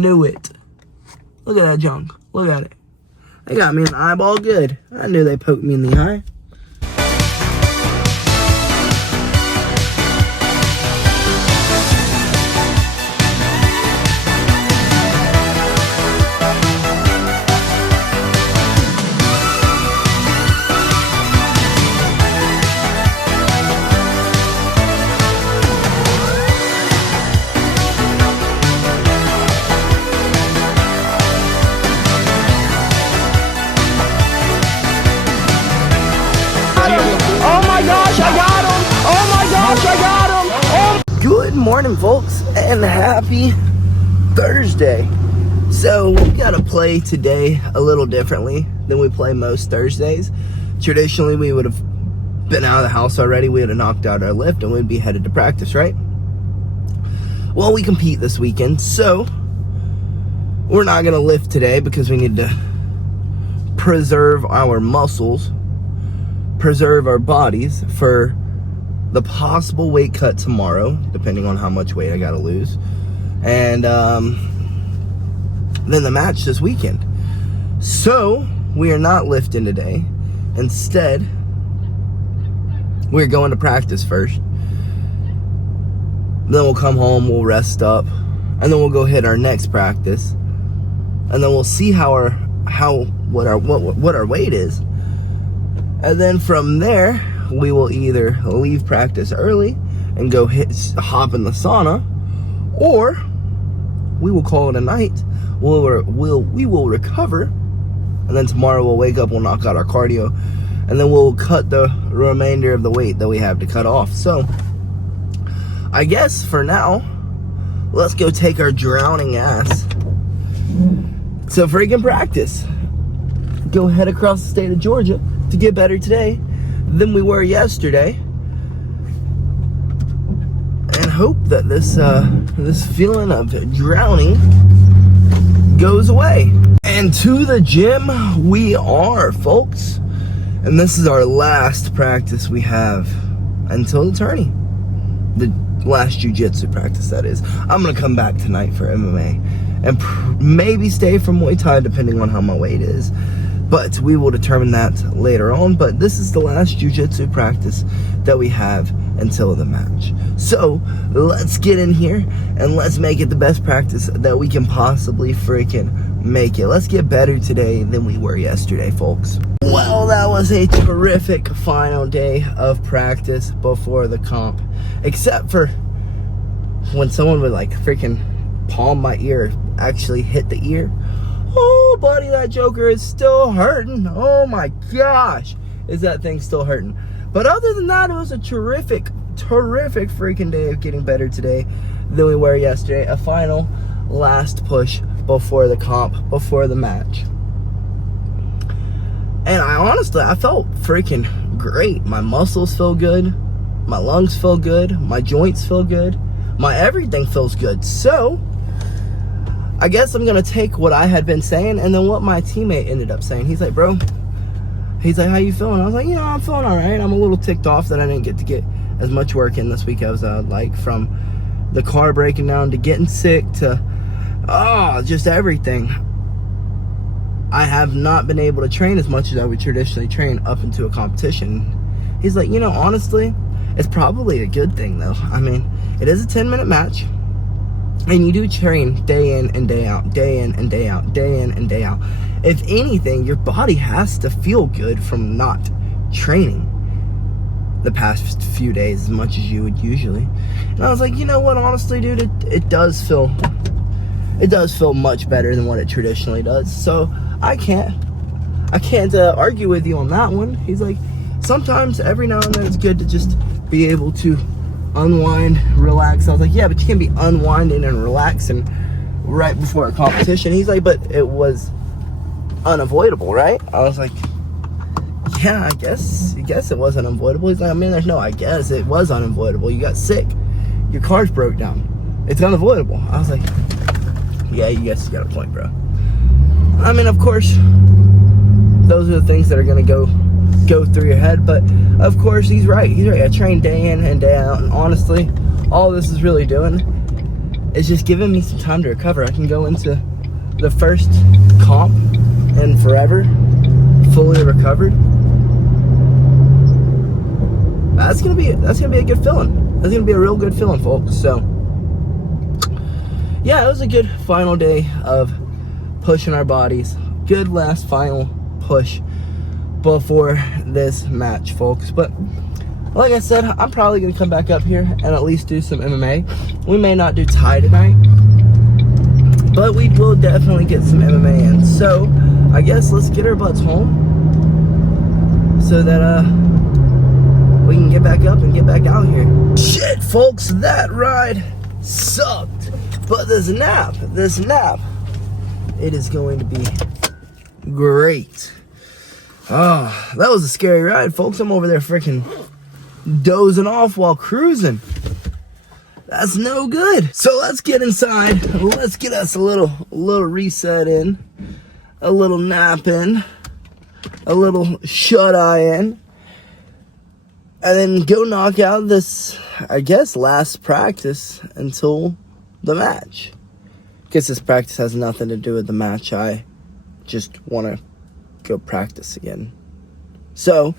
Knew it. Look at that junk. Look at it. They got me in the eyeball good. I knew they poked me in the eye. Good morning, folks, and happy Thursday. So we gotta play today a little differently than we play most Thursdays. Traditionally, we would have been out of the house already. We would have knocked out our lift and we'd be headed to practice, right? Well, we compete this weekend, so we're not gonna lift today because we need to preserve our muscles, preserve our bodies for the possible weight cut tomorrow, depending on how much weight I gotta lose, and then the match this weekend. So we are not lifting today. Instead, we're going to practice first. Then we'll come home, we'll rest up, and then we'll go hit our next practice, and then we'll see what our weight is, and then from there we will either leave practice early and go hop in the sauna, or we will call it a night. We will recover, and then tomorrow we'll wake up, we'll knock out our cardio, and then we'll cut the remainder of the weight that we have to cut off. So I guess for now, let's go take our drowning ass to freaking practice. Go head across the state of Georgia to get better today than we were yesterday, and hope that this feeling of drowning goes away. And to the gym we are, folks, and this is our last practice we have until the tourney, the last jiu-jitsu practice, that is. I'm gonna come back tonight for MMA and maybe stay for Muay Thai depending on how my weight is, but we will determine that later on. But this is the last jiu-jitsu practice that we have until the match. So let's get in here and let's make it the best practice that we can possibly freaking make it. Let's get better today than we were yesterday, folks. Well, that was a terrific final day of practice before the comp, except for when someone would like freaking palm my ear, actually hit the ear. Oh, buddy, that joker is still hurting. Oh my gosh, is that thing still hurting? But other than that, it was a terrific freaking day of getting better today than we were yesterday. A final last push before the comp, before the match. And I felt freaking great. My muscles feel good, my lungs feel good, my joints feel good, my everything feels good. So I guess I'm gonna take what I had been saying and then what my teammate ended up saying. He's like, bro, he's like, how you feeling? I was like, yeah, I'm feeling all right. I'm a little ticked off that I didn't get to get as much work in this week as I'd like, from the car breaking down to getting sick to, just everything. I have not been able to train as much as I would traditionally train up into a competition. He's like, honestly, it's probably a good thing though. I mean, it is a 10-minute match. And you do train day in and day out, day in and day out, day in and day out. If anything, your body has to feel good from not training the past few days as much as you would usually. And I was like, you know what, honestly, dude, it does feel much better than what it traditionally does. So I can't argue with you on that one. He's like, sometimes every now and then it's good to just be able to unwind, relax. I was like, yeah, but you can't be unwinding and relaxing right before a competition. He's like, but it was unavoidable, right? I was like, yeah, I guess it was unavoidable. He's like, I mean, there's no I guess, it was unavoidable. You got sick, your car's broke down, it's unavoidable. I was like, yeah, you guys got a point, bro. I mean, of course, those are the things that are gonna go through your head, but of course he's right. I train day in and day out, and honestly, all this is really doing it's just giving me some time to recover. I can go into the first comp in forever fully recovered. That's gonna be a good feeling. That's gonna be a real good feeling, folks. So yeah, it was a good final day of pushing our bodies. Good last final push before this match, folks. But like I said, I'm probably gonna come back up here and at least do some MMA. We may not do Thai tonight, but we will definitely get some MMA in. So I guess let's get our butts home so that we can get back up and get back out here. Shit, folks, that ride sucked. But this nap, it is going to be great. Oh, that was a scary ride, folks. I'm over there freaking dozing off while cruising. That's no good. So let's get inside. Let's get us a little reset in, a little nap in, a little shut eye in, and then go knock out this, I guess, last practice until the match. Guess this practice has nothing to do with the match. I just want to go practice again. So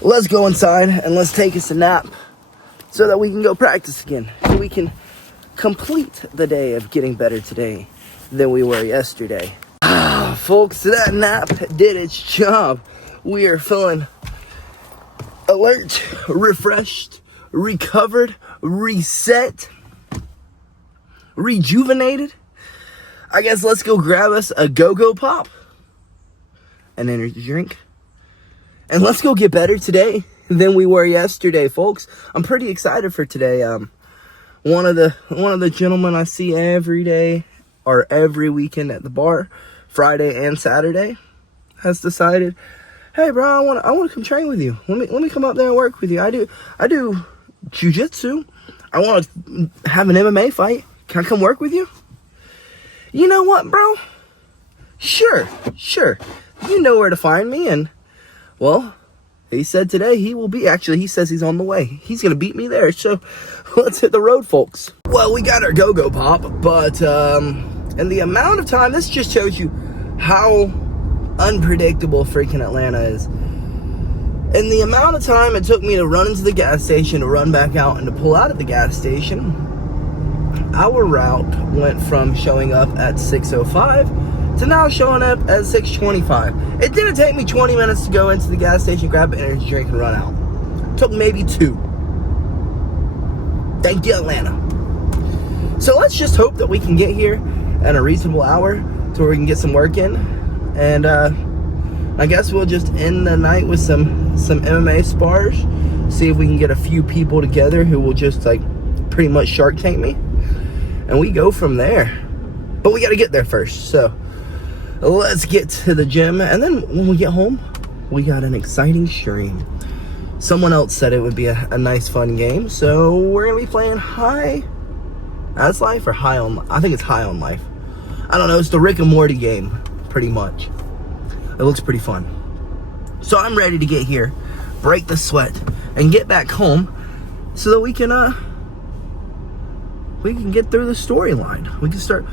let's go inside and let's take us a nap so that we can go practice again. So we can complete the day of getting better today than we were yesterday. Folks, that nap did its job. We are feeling alert, refreshed, recovered, reset, rejuvenated. I guess let's go grab us a go-go pop, an energy drink, and let's go get better today than we were yesterday, folks. I'm pretty excited for today. One of the gentlemen I see every day or every weekend at the bar, Friday and Saturday, has decided, hey bro, I want to come train with you. Let me come up there and work with you. I do jiu-jitsu. I want to have an MMA fight. Can I come work with you? You know what, bro? Sure. You know where to find me. And well, he said today he will be, actually he says he's on the way. He's gonna beat me there. So let's hit the road, folks. Well, we got our go-go pop, but and the amount of time, this just shows you how unpredictable freaking Atlanta is. And the amount of time it took me to run into the gas station, to run back out, and to pull out of the gas station, our route went from showing up at 6:05 to now showing up at 6:25. It didn't take me 20 minutes to go into the gas station, grab an energy drink, and run out. It took maybe 2. Thank you, Atlanta. So let's just hope that we can get here at a reasonable hour to where we can get some work in. And I guess we'll just end the night with some MMA spars. See if we can get a few people together who will just like pretty much Shark Tank me. And we go from there. But we got to get there first. So let's get to the gym. And then when we get home, we got an exciting stream. Someone else said it would be a nice fun game. So we're going to be playing High As Life or High on, I think it's High on Life. I don't know. It's the Rick and Morty game, pretty much. It looks pretty fun. So I'm ready to get here, break the sweat, and get back home so that we can get through the storyline. We can start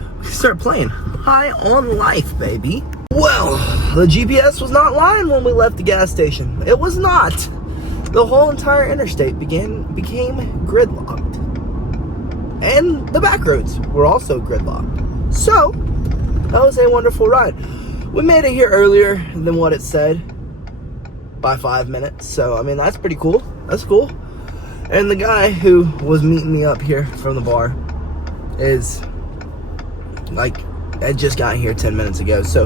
playing High on Life, baby. Well, the GPS was not lying when we left the gas station. It was not. The whole entire interstate became gridlocked. And the back roads were also gridlocked. So, that was a wonderful ride. We made it here earlier than what it said by 5 minutes. So, I mean, that's pretty cool. That's cool. And the guy who was meeting me up here from the bar is, like, I just got here 10 minutes ago. So,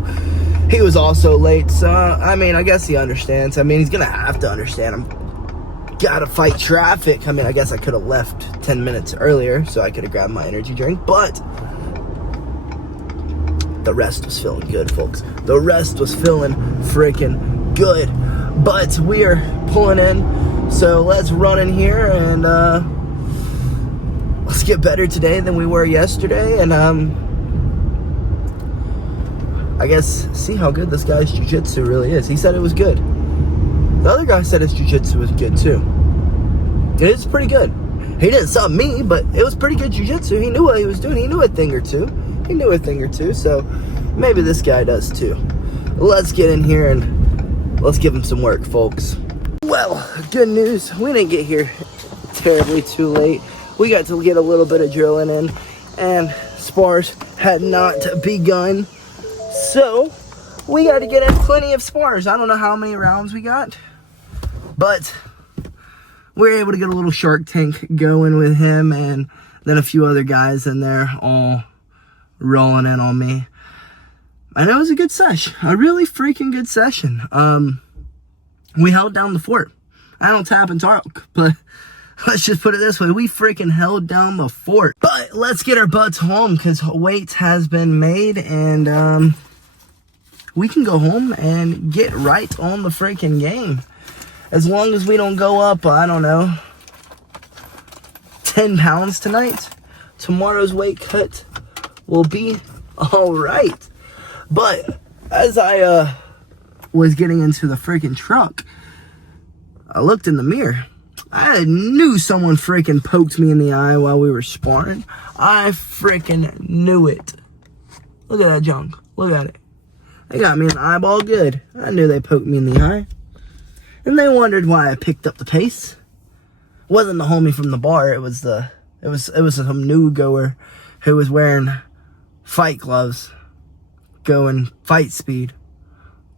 he was also late. So, I mean, I guess he understands. I mean, he's going to have to understand. I'm gotta fight traffic. I mean, I guess I could have left 10 minutes earlier so I could have grabbed my energy drink. But the rest was feeling good, folks. The rest was feeling freaking good. But we are pulling in. So let's run in here and let's get better today than we were yesterday. And I guess see how good this guy's jiu-jitsu really is. He said it was good. The other guy said his jiu-jitsu was good too. It is pretty good. He didn't sub me, but it was pretty good jiu-jitsu. He knew what he was doing. He knew a thing or two. So maybe this guy does too. Let's get in here and let's give him some work, folks. Well, good news. We didn't get here terribly too late. We got to get a little bit of drilling in, and spars had not begun. So we got to get in plenty of spars. I don't know how many rounds we got, but we were able to get a little Shark Tank going with him, and then a few other guys in there all rolling in on me. And it was a good sesh. A really freaking good session. We held down the fort. I don't tap and talk, but let's just put it this way. We freaking held down the fort. But let's get our butts home, because weight has been made, and we can go home and get right on the freaking game. As long as we don't go up, I don't know, 10 pounds tonight, tomorrow's weight cut will be all right. But as I was getting into the freaking truck, I looked in the mirror. I knew someone freaking poked me in the eye while we were sparring. I freaking knew it. Look at that junk. Look at it. They got me in the eyeball good. I knew they poked me in the eye. And they wondered why I picked up the pace. It wasn't the homie from the bar. It was some new goer who was wearing fight gloves, going fight speed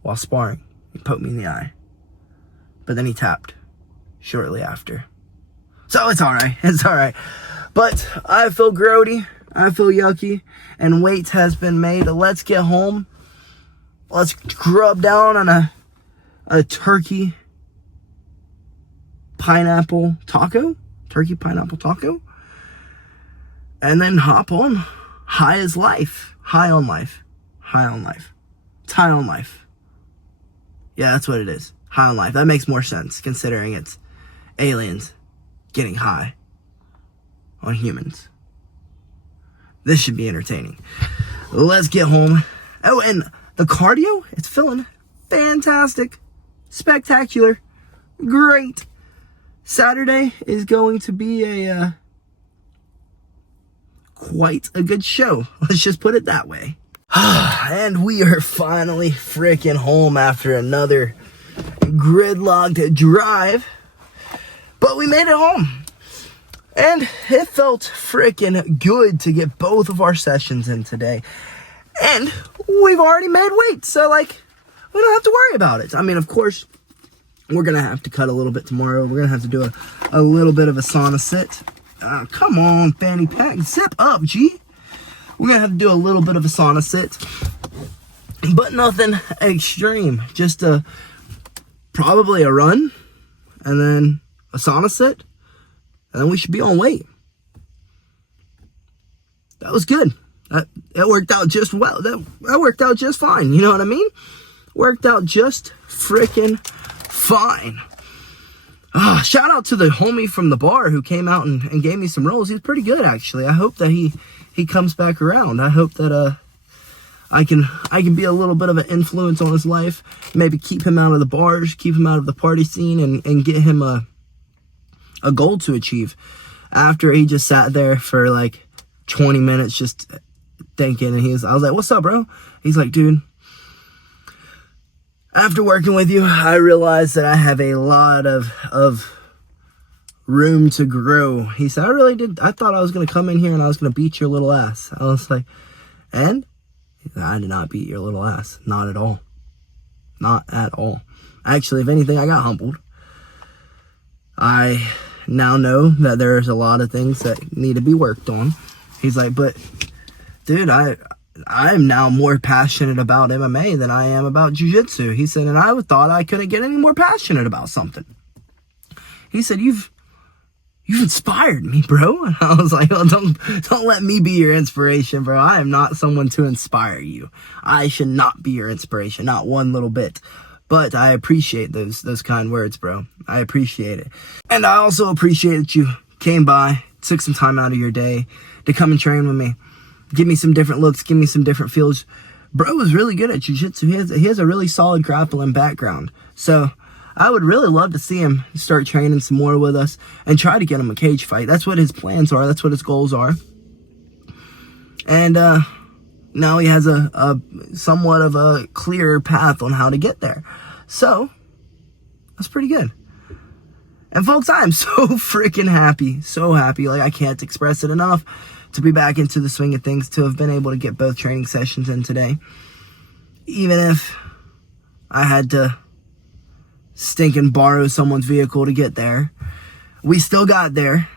while sparring. He poked me in the eye. But then he tapped shortly after. So it's alright. It's alright. But I feel grody. I feel yucky. And weight has been made. Let's get home. Let's grub down on a turkey pineapple taco. Turkey pineapple taco. And then hop on. High as life. High on life. High on life. It's high on life. Yeah, that's what it is. High on life. That makes more sense, considering it's aliens getting high on humans. This should be entertaining. Let's get home. Oh, and the cardio, it's feeling fantastic. Spectacular. Great. Saturday is going to be quite a good show. Let's just put it that way. And we are finally freaking home after another gridlocked drive. But we made it home. And it felt freaking good to get both of our sessions in today. And we've already made weight. So, like, we don't have to worry about it. I mean, of course, we're going to have to cut a little bit tomorrow. We're going to have to do a little bit of a sauna sit. Come on, fanny pack. Zip up, G. We're going to have to do a little bit of a sauna sit. But nothing extreme. Just probably a run. And then a sauna sit. And then we should be on weight. That was good. That worked out just well. That worked out just fine. You know what I mean? Worked out just freaking fine. Shout out to the homie from the bar who came out and gave me some rolls. He was pretty good, actually. I hope that he comes back around. I hope that I can be a little bit of an influence on his life. Maybe keep him out of the bars, keep him out of the party scene, and get him a goal to achieve. After he just sat there for like 20 minutes just thinking, and I was like, what's up, bro? He's like, dude, after working with you, I realized that I have a lot of room to grow. He said, I thought I was going to come in here and I was going to beat your little ass. I was like, and? He said, I did not beat your little ass. Not at all. Not at all. Actually, if anything, I got humbled. I now know that there's a lot of things that need to be worked on. He's like, but dude, I'm now more passionate about MMA than I am about jiu-jitsu. He said, and I thought I couldn't get any more passionate about something. He said, you've inspired me, bro. And I was like, well, don't let me be your inspiration, bro. I am not someone to inspire you. I should not be your inspiration, not one little bit. But I appreciate those kind words, bro. I appreciate it. And I also appreciate that you came by, took some time out of your day to come and train with me. Give me some different looks, give me some different feels. Bro is really good at jiu-jitsu. He has a really solid grappling background. So I would really love to see him start training some more with us and try to get him a cage fight. That's what his plans are. That's what his goals are. And now he has a somewhat of a clear path on how to get there. So that's pretty good. And folks, I am so freaking happy. So happy. Like, I can't express it enough to be back into the swing of things, to have been able to get both training sessions in today. Even if I had to stinking borrow someone's vehicle to get there, we still got there.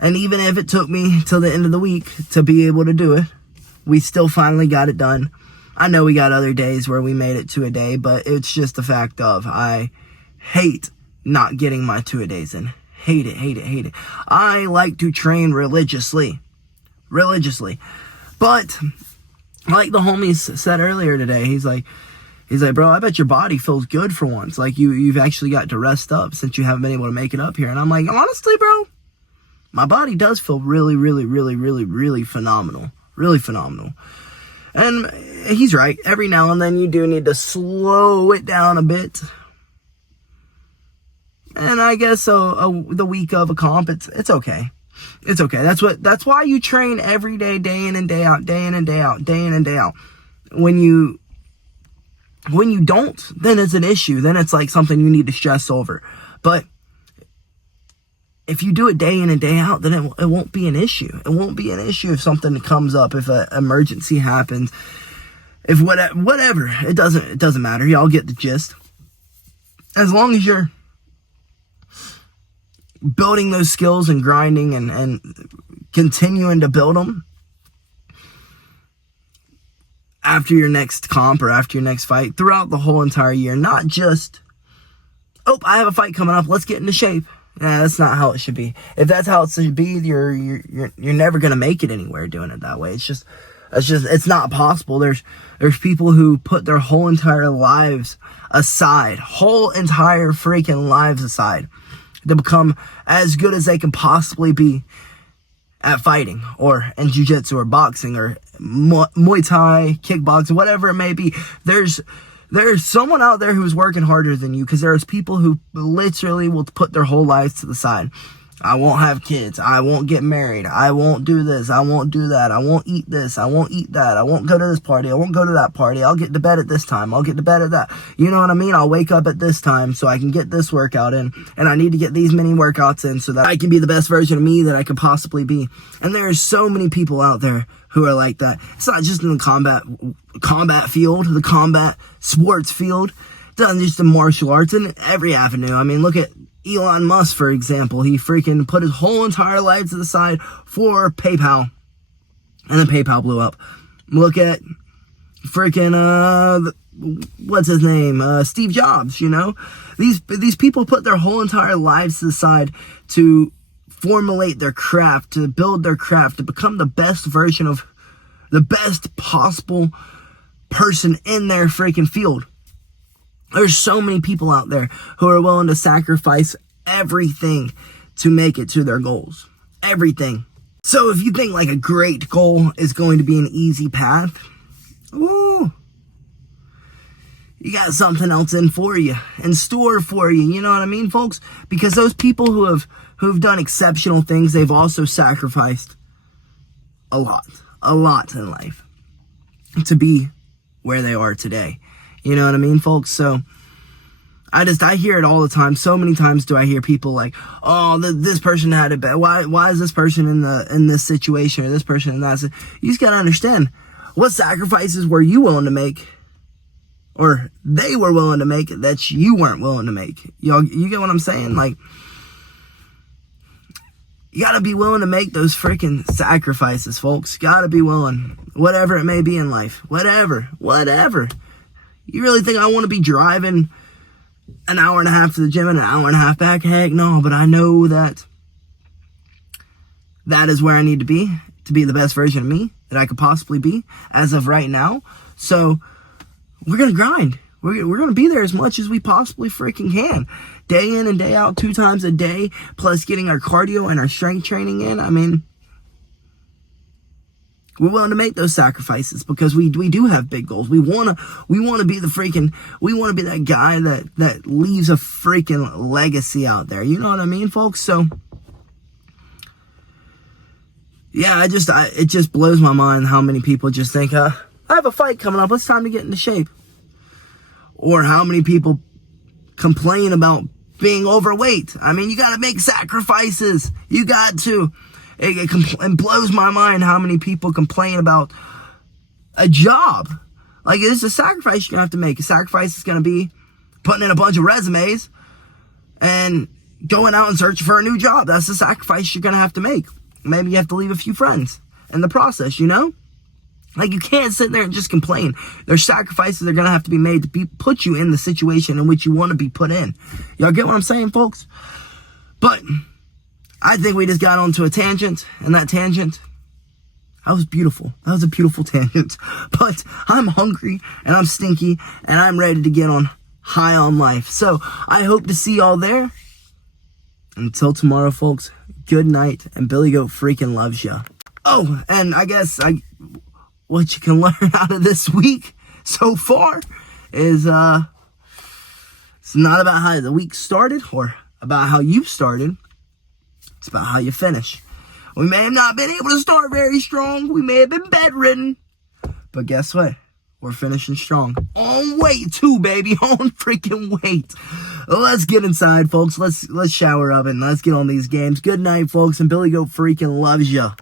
And even if it took me till the end of the week to be able to do it, we still finally got it done. I know we got other days where we made it to a day, but it's just the fact of, I hate not getting my 2-a-days in. Hate it, hate it, hate it. I like to train religiously. But like the homies said earlier today, he's like, bro, I bet your body feels good for once. Like, you've actually got to rest up since you haven't been able to make it up here. And I'm like, honestly, bro, my body does feel really, really, really, really, really phenomenal. Really phenomenal. And he's right. Every now and then you do need to slow it down a bit. And I guess the week of a comp, it's okay. It's okay. That's why you train every day, day in and day out, day in and day out, day in and day out. When you don't, then it's an issue. Then it's like something you need to stress over. But if you do it day in and day out, then it won't be an issue. It won't be an issue if something comes up, if an emergency happens, if whatever. It doesn't matter. Y'all get the gist. As long as you're building those skills and grinding and continuing to build them after your next comp or after your next fight, throughout the whole entire year. Not just, oh, I have a fight coming up, let's get into shape. Nah, that's not how it should be. If that's how it should be, you're never gonna make it anywhere doing it that way. It's not possible. There's people who put their whole entire lives aside, to become as good as they can possibly be at fighting, or in jiu-jitsu, or boxing, or Muay Thai, kickboxing, whatever it may be. There's someone out there who's working harder than you, because there's people who literally will put their whole lives to the side. I won't have kids. I won't get married. I won't do this. I won't do that. I won't eat this. I won't eat that. I won't go to this party. I won't go to that party. I'll get to bed at this time. I'll get to bed at that. You know what I mean? I'll wake up at this time so I can get this workout in. And I need to get these many workouts in so that I can be the best version of me that I could possibly be. And there are so many people out there who are like that. It's not just in the combat field, the combat sports field. It's not just the martial arts, in every avenue. I mean, look at Elon Musk, for example. He freaking put his whole entire life to the side for PayPal, and then PayPal blew up. Look at freaking what's his name, Steve Jobs. You know, these people put their whole entire lives to the side to formulate their craft, to build their craft, to become the best version of the best possible person in their freaking field. There's so many people out there who are willing to sacrifice everything to make it to their goals. Everything. So if you think like a great goal is going to be an easy path, ooh, you got something else in store for you. You know what I mean, folks? Because those people who've done exceptional things, they've also sacrificed a lot in life to be where they are today. You know what I mean, folks? So I hear it all the time. So many times do I hear people like, oh, this person had it bad. Why is this person in this situation, or this person in that? You just got to understand, what sacrifices were you willing to make, or they were willing to make, that you weren't willing to make? You get what I'm saying? Like, you got to be willing to make those freaking sacrifices, folks. Got to be willing. Whatever it may be in life. Whatever. You really think I want to be driving an hour and a half to the gym and an hour and a half back? Heck no, but I know that is where I need to be the best version of me that I could possibly be as of right now. So we're going to grind. We're going to be there as much as we possibly freaking can. Day in and day out, 2 times a day, plus getting our cardio and our strength training in. I mean, We're willing to make those sacrifices because we do have big goals. We wanna be that guy that leaves a freaking legacy out there. You know what I mean, folks? So yeah, it just blows my mind how many people just think, I have a fight coming up, it's time to get into shape. Or how many people complain about being overweight. I mean, you gotta make sacrifices. You got to. It blows my mind how many people complain about a job. Like, it's a sacrifice you're going to have to make. A sacrifice is going to be putting in a bunch of resumes and going out and searching for a new job. That's the sacrifice you're going to have to make. Maybe you have to leave a few friends in the process, you know? Like, you can't sit there and just complain. There's sacrifices that are going to have to be made to put you in the situation in which you want to be put in. Y'all get what I'm saying, folks? But I think we just got onto a tangent, and that tangent, that was beautiful. That was a beautiful tangent. But I'm hungry, and I'm stinky, and I'm ready to get on high on life. So I hope to see y'all there. Until tomorrow, folks, good night, and BillyGoat freaking loves ya. Oh, and I guess what you can learn out of this week so far is it's not about how the week started or about how you started. It's about how you finish. We may have not been able to start very strong. We may have been bedridden. But guess what? We're finishing strong. On weight too, baby. On freaking weight. Let's get inside, folks. Let's shower up and let's get on these games. Good night, folks. And BillyGoat freaking loves ya.